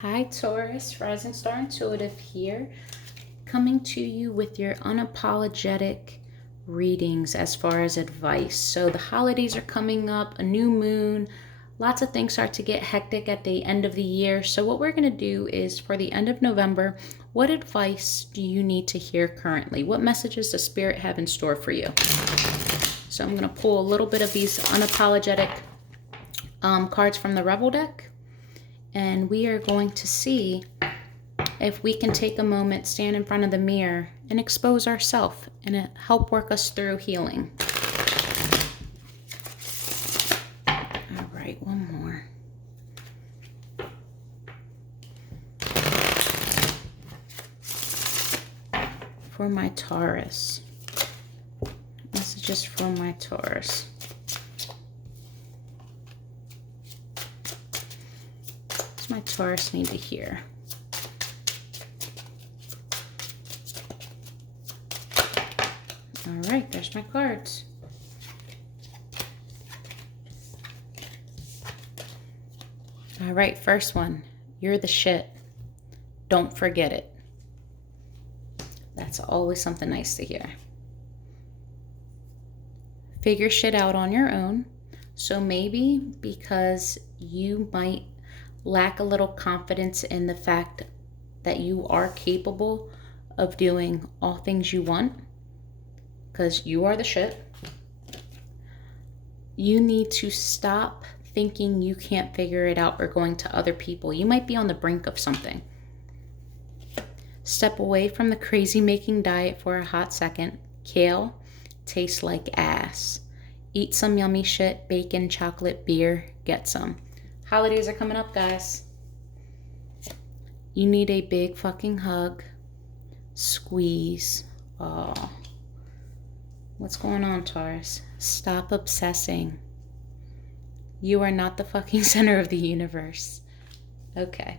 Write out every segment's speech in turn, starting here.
Hi Taurus, Rising Star Intuitive here, coming to you with your unapologetic readings as far as advice. So the holidays are coming up, a new moon, lots of things start to get hectic at the end of the year. So what we're going to do is for the end of November, what advice do you need to hear currently? What messages does Spirit have in store for you? So I'm going to pull a little bit of these unapologetic cards from the Rebel deck. And we are going to see if we can take a moment, stand in front of the mirror, and expose ourselves and help work us through healing. All right, one more. For my Taurus. Messages for my Taurus. My Taurus need to hear. All right, there's my cards. All right, first one. You're the shit. Don't forget it. That's always something nice to hear. Figure shit out on your own. So maybe because you might lack a little confidence in the fact that you are capable of doing all things you want, because you are the shit. You need to stop thinking you can't figure it out or going to other people. You might be on the brink of something. Step away from the crazy making diet for a hot second. Kale tastes like ass. Eat some yummy shit, bacon, chocolate, beer, get some. Holidays are coming up, guys. You need a big fucking hug. Squeeze. Oh. What's going on, Taurus? Stop obsessing. You are not the fucking center of the universe. Okay.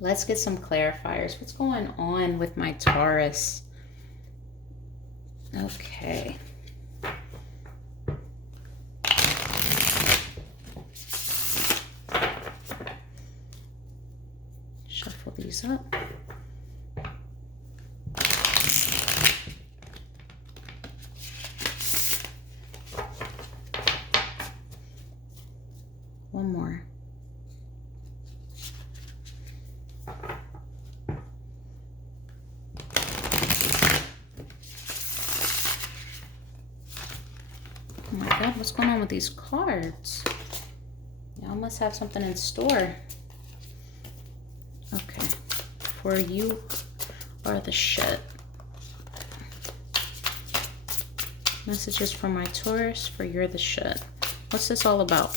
Let's get some clarifiers. What's going on with my Taurus? Okay. Shuffle these up. One more. Oh my God, what's going on with these cards? Y'all must have something in store. Okay, for you are the shit. Messages for my Taurus, for you're the shit. What's this all about?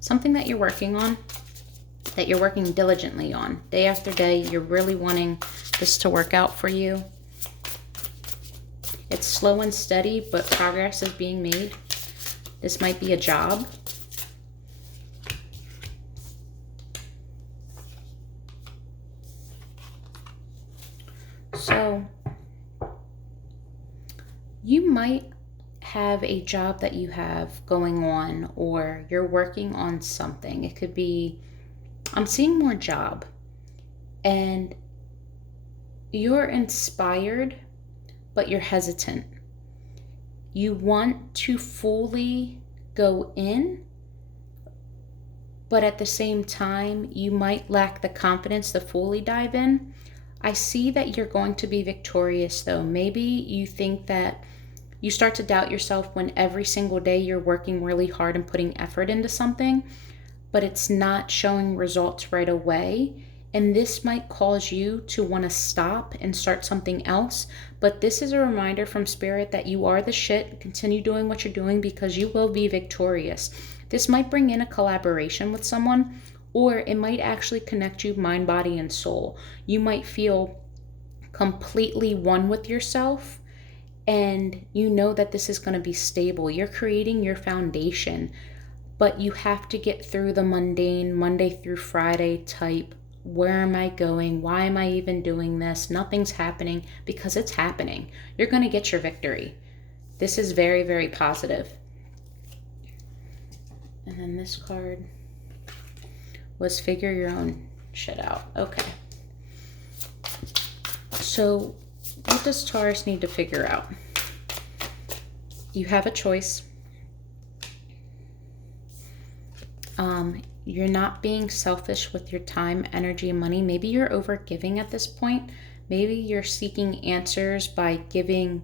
Something that you're working on, that you're working diligently on. Day after day, you're really wanting this to work out for you. It's slow and steady, but progress is being made. This might be a job. So you might have a job that you have going on, or you're working on something. It could be, I'm seeing more job, and you're inspired, but you're hesitant. You want to fully go in, but at the same time, you might lack the confidence to fully dive in. I see that you're going to be victorious though. Maybe you think that you start to doubt yourself when every single day you're working really hard and putting effort into something, but it's not showing results right away. And this might cause you to want to stop and start something else. But this is a reminder from Spirit that you are the shit. Continue doing what you're doing because you will be victorious. This might bring in a collaboration with someone, or it might actually connect you mind, body, and soul. You might feel completely one with yourself, and you know that this is going to be stable. You're creating your foundation, but you have to get through the mundane Monday through Friday type where am I going? Why am I even doing this? Nothing's happening, because it's happening. You're going to get your victory. This is very, very positive. And then this card was figure your own shit out. Okay. So what does Taurus need to figure out? You have a choice. You're not being selfish with your time, energy, and money. Maybe you're over giving at this point. Maybe you're seeking answers by giving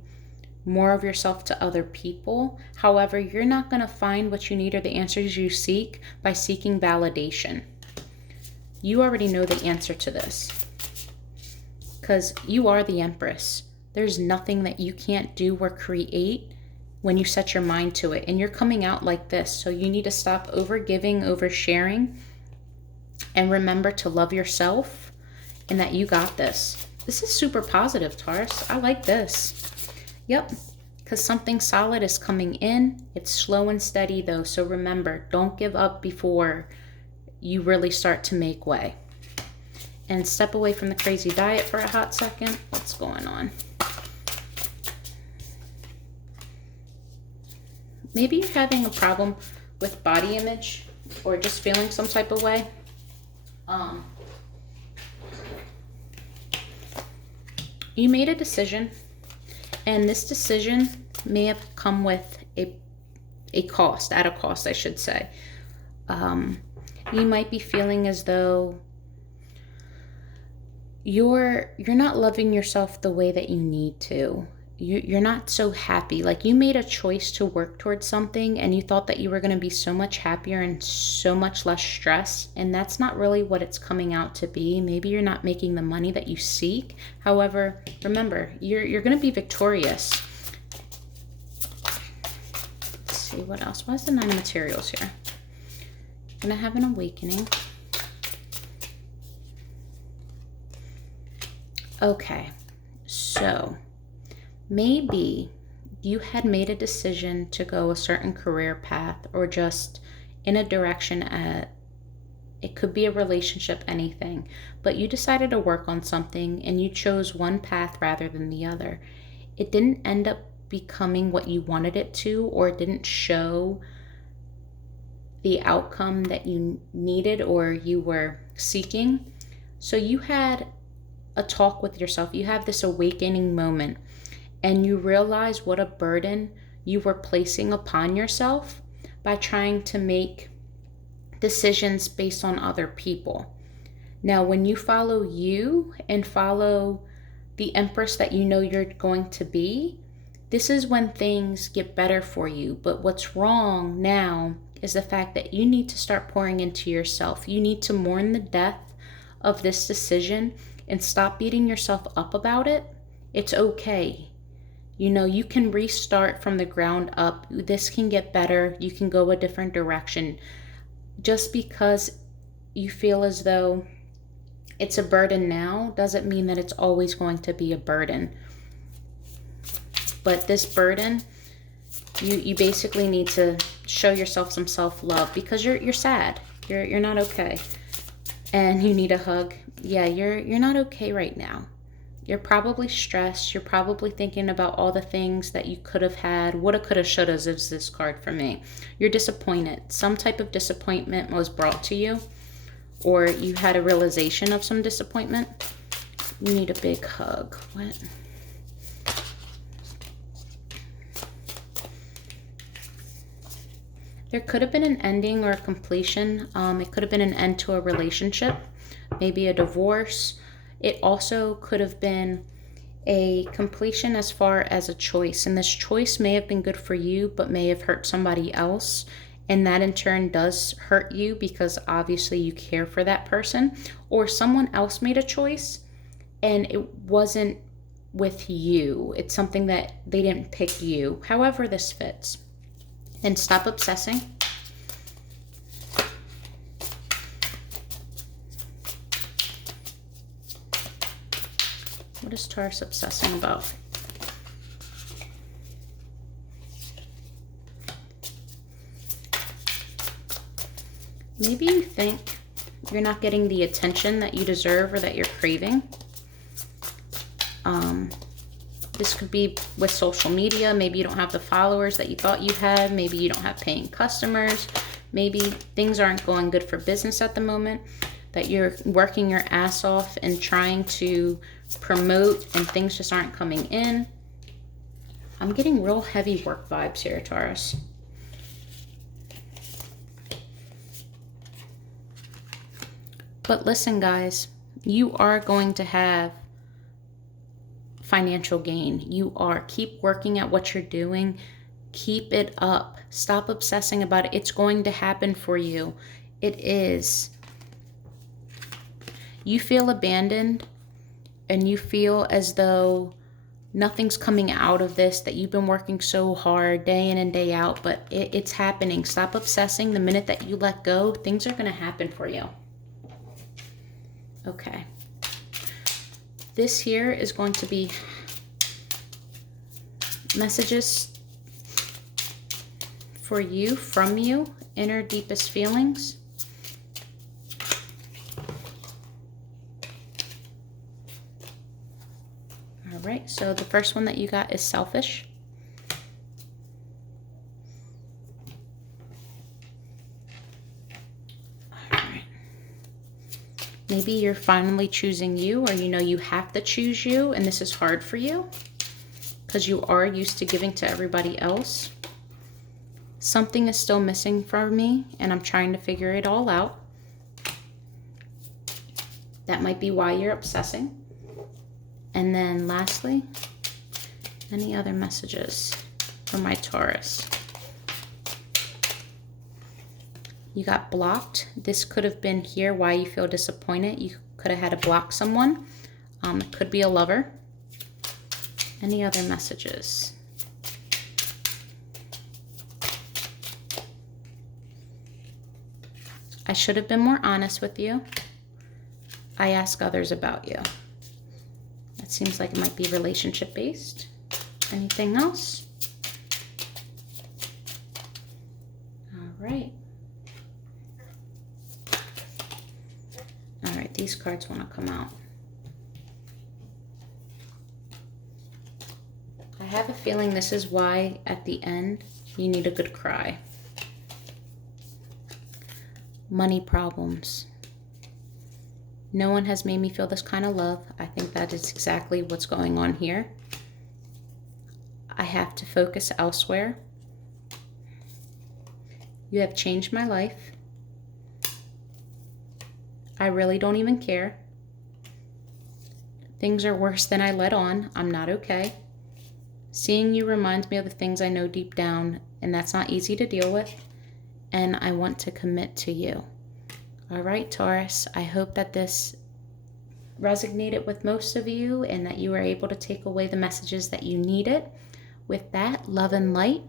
more of yourself to other people. However, you're not going to find what you need or the answers you seek by seeking validation. You already know the answer to this because you are the Empress. There's nothing that you can't do or create when you set your mind to it, and you're coming out like this. So you need to stop over giving, over sharing, and remember to love yourself and that you got this. This is super positive, Taurus. I like this. Yep, because something solid is coming in. It's slow and steady though, so remember, don't give up before you really start to make way. And step away from the crazy diet for a hot second. What's going on? Maybe you're having a problem with body image or just feeling some type of way. You made a decision, and this decision may have come with a cost, at a cost, I should say. You might be feeling as though you're not loving yourself the way that you need to. You're not so happy. Like, you made a choice to work towards something and you thought that you were going to be so much happier and so much less stressed, and that's not really what it's coming out to be. Maybe you're not making the money that you seek. However, remember, you're going to be victorious. Let's see what else. Why is the Nine of Materials here? You're going to have an awakening. Okay, so maybe you had made a decision to go a certain career path or just in a direction it could be a relationship, anything, but you decided to work on something and you chose one path rather than the other. It didn't end up becoming what you wanted it to, or it didn't show the outcome that you needed or you were seeking. So you had a talk with yourself. You have this awakening moment, and you realize what a burden you were placing upon yourself by trying to make decisions based on other people. Now, when you follow you and follow the Empress that you know you're going to be, this is when things get better for you. But what's wrong now is the fact that you need to start pouring into yourself. You need to mourn the death of this decision and stop beating yourself up about it. It's okay. You know, you can restart from the ground up. This can get better. You can go a different direction. Just because you feel as though it's a burden now doesn't mean that it's always going to be a burden. But this burden, you basically need to show yourself some self-love because you're sad. You're not okay. And you need a hug. Yeah, you're not okay right now. You're probably stressed. You're probably thinking about all the things that you could have had. Woulda, coulda, shouldas is this card for me. You're disappointed. Some type of disappointment was brought to you, or you had a realization of some disappointment. You need a big hug. What? There could have been an ending or a completion. It could have been an end to a relationship, maybe a divorce. It also could have been a completion as far as a choice. And this choice may have been good for you, but may have hurt somebody else. And that in turn does hurt you because obviously you care for that person. Or someone else made a choice and it wasn't with you. It's something that they didn't pick you. However this fits. And stop obsessing. What is Taurus obsessing about? Maybe you think you're not getting the attention that you deserve or that you're craving. This could be with social media. Maybe you don't have the followers that you thought you had. Maybe you don't have paying customers. Maybe things aren't going good for business at the moment, that you're working your ass off and trying to promote and things just aren't coming in. I'm getting real heavy work vibes here, Taurus. But listen, guys, you are going to have financial gain. You are. Keep working at what you're doing. Keep it up. Stop obsessing about it. It's going to happen for you. It is. You feel abandoned and you feel as though nothing's coming out of this, that you've been working so hard day in and day out, but it's happening. Stop obsessing. The minute that you let go, things are going to happen for you. Okay. This here is going to be messages for you, from you, inner deepest feelings. All right, so the first one that you got is selfish. All right. Maybe you're finally choosing you, or you know you have to choose you, and this is hard for you because you are used to giving to everybody else. Something is still missing from me, and I'm trying to figure it all out. That might be why you're obsessing. And then lastly, any other messages for my Taurus? You got blocked. This could have been here why you feel disappointed. You could have had to block someone. It could be a lover. Any other messages? I should have been more honest with you. I ask others about you. That seems like it might be relationship based. Anything else? All right. All right, these cards want to come out. I have a feeling this is why at the end you need a good cry. Money problems. No one has made me feel this kind of love. I think that is exactly what's going on here. I have to focus elsewhere. You have changed my life. I really don't even care. Things are worse than I let on. I'm not okay. Seeing you reminds me of the things I know deep down, and that's not easy to deal with. And I want to commit to you. All right, Taurus, I hope that this resonated with most of you and that you were able to take away the messages that you needed. With that, love and light.